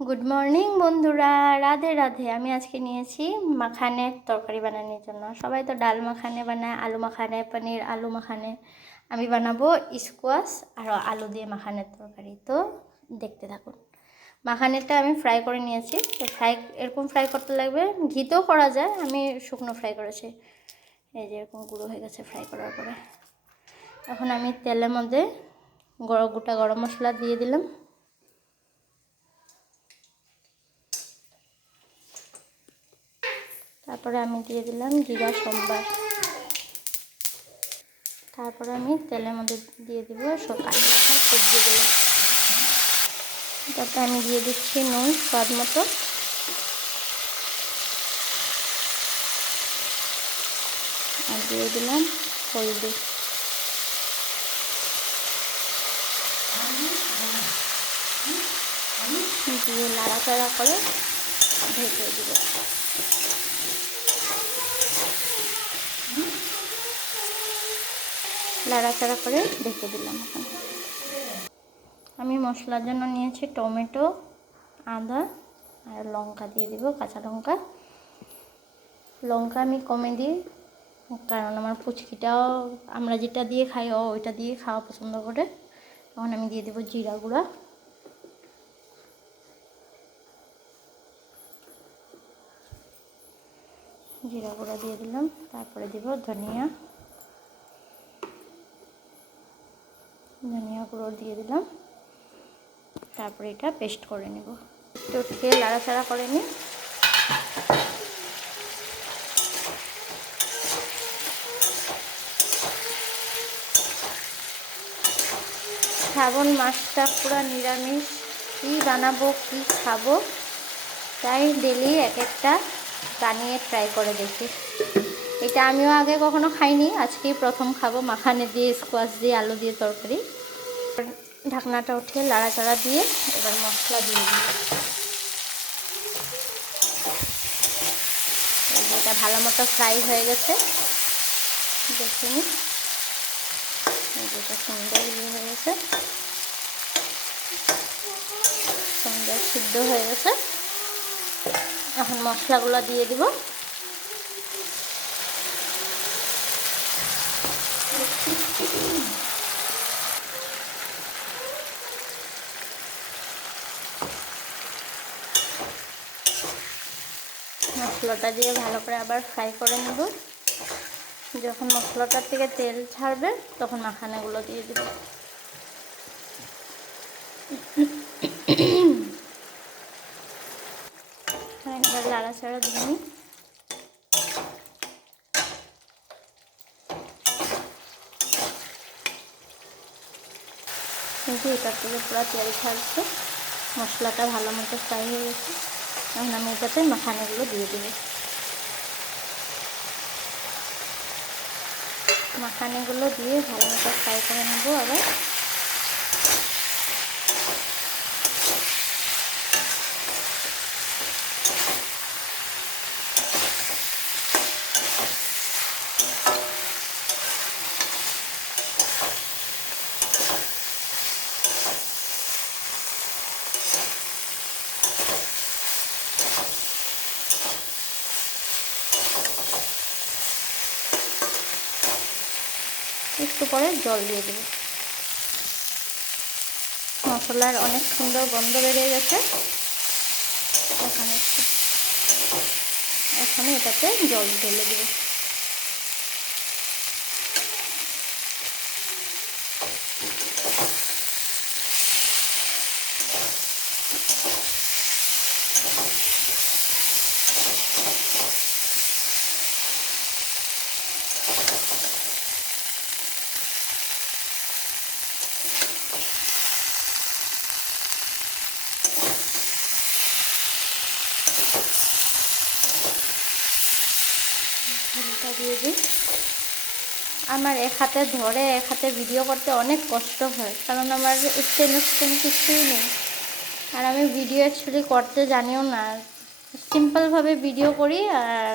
Good morning বন্ধুরা, রাধে রাধে। আমি আজকে নিয়েছি মাখানের তরকারি বানানোর জন্য। সবাই তো ডাল মাখানে বানায়, আলু মাখানে, পনির আলু মাখানে। আমি বানাবো স্কোয়াশ আর আলু দিয়ে মাখানের তরকারি। তো দেখতে থাকুন। মাখানেরটা আমি ফ্রাই করে নিয়েছি। তো এরকম ফ্রাই করতে লাগবে, ঘিতেও করা যায়, আমি শুকনো ফ্রাই করেছি। এই যে এরকম গুঁড়ো হয়ে গেছে ফ্রাই করার পরে। এখন আমি তেলের মধ্যে গোটা গরম মশলা দিয়ে দিলাম। তারপরে আমি দিয়ে দিলাম জিরা সম্বার। তারপরে আমি তেলের মধ্যে দিয়ে দিব সবজিগুলো। তারপরে আমি দিয়ে দিচ্ছি নুন স্বাদ মতো। আর দিয়ে দিলাম হলদি। দিয়ে নাড়াচাড়া করে ঢেকে দিব। নাড়াচাড়া করে ঢেকে দিলাম। এখন আমি মশলার জন্য নিয়েছি টমেটো, আদা আর লঙ্কা দিয়ে দিব, কাঁচা লঙ্কা। লঙ্কা আমি কমে দিই, কারণ আমার পুচকিটাও আমরা যেটা দিয়ে খাই ও ওইটা দিয়ে খাওয়া পছন্দ করে। তখন আমি দিয়ে দেবো জিরা গুঁড়া। জিরা গুঁড়া দিয়ে দিলাম। তারপরে দিব ধনিয়া গুঁড়ো দিয়ে দিলাম। তারপরে এটা পেস্ট করে নেব। একটু খেয়ে নাড়াচাড়া করে নিই। শ্রাবণ মাসটা পুরো নিরামিষ, কী বানাবো কী খাবো, তাই ডেলি এক একটা বানিয়ে ট্রাই করে দেখি। এটা আমিও আগে কখনো খাইনি, আজকেই প্রথম খাবো মাখানে দিয়ে, স্কোয়াশ দিয়ে, আলু দিয়ে তরকারি। ঢাকনাটা উঠিয়ে নাড়াচাড়া দিয়ে এবার মশলা দিয়ে দিই। এটা ভালো মতো ফ্রাই হয়ে গেছে, দেখিনি যেটা সুন্দর হয়ে গেছে, সুন্দর সিদ্ধ হয়ে গেছে। এখন মশলাগুলো দিয়ে দিব। মশলাটা দিয়ে ভালো করে আবার ফ্রাই করে নেব। যখন মশলাটার থেকে তেল ছাড়বে তখন মাখানাগুলো দিয়ে দেব। এবার নাড়াচাড়া দিয়ে নিই। কিন্তু এটার থেকে পুরো তেল ছাড়ছে, মশলাটা ভালো মতো ফ্রাই হয়ে গেছে। এখন আমি এটাতে মাখানাগুলো দিয়ে দেবো। মাখানাগুলো দিয়ে ভালো মতো ফ্রাই করে নেবো আবার। একটু পরে জল দিয়ে দেবো। মশলার অনেক সুন্দর গন্ধ বেরিয়ে গেছে। এখন এটাতে জল ঢেলে দেবো। ঝোলটা দিয়ে দিই। আমার এক হাতে ধরে এক হাতে ভিডিও করতে অনেক কষ্ট হয়, কারণ আমার স্ট্যান্ড কিছুই নেই। আর আমি ভিডিও অ্যাকচুয়ালি করতে জানিও না, সিম্পলভাবে ভিডিও করি আর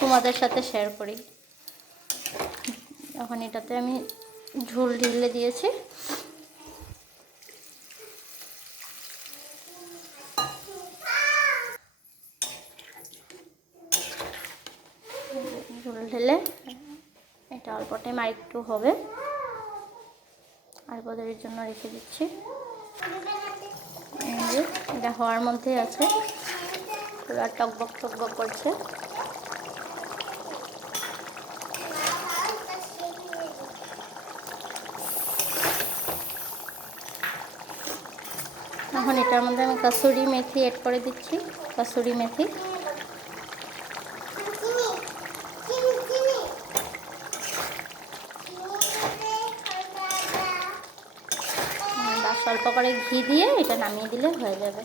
তোমাদের সাথে শেয়ার করি। এখন এটাতে আমি ঝোল ঢেলে দিয়েছি। ঢেলে এটা অল্প টাইম আর একটু হবে, আর ওদের জন্য রেখে দিচ্ছি। এই যে এটা হওয়ার মধ্যেই আছে, পুরো টকবক টকবক করছে। এখন এটার মধ্যে আমি কাসুরি মেথি অ্যাড করে দিচ্ছি, কাসুরি মেথি। অল্প করে ঘি দিয়ে এটা নামিয়ে দিলে হয়ে যাবে।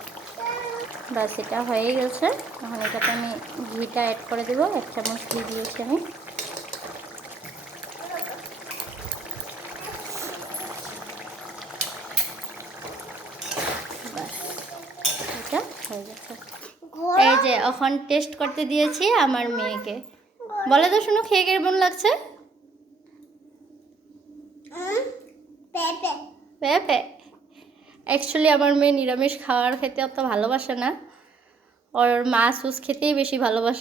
বাস এটা হয়ে গেছে। এখন এটাতে আমি ঘিটা অ্যাড করে দেবো, 1 চামচ ঘি দিয়েছি আমি। বাস এটা হয়ে গেছে। এই যে এখন টেস্ট করতে দিয়েছি আমার মেয়েকে, বলে তো শুনো খেয়ে কেমন লাগছে? পেঁপে। অ্যাকচুয়ালি আমার মেয়ে নিরামিষ খাওয়ার খেতে অত ভালোবাসে না, ওর মাছ খেতেই বেশি ভালোবাসে।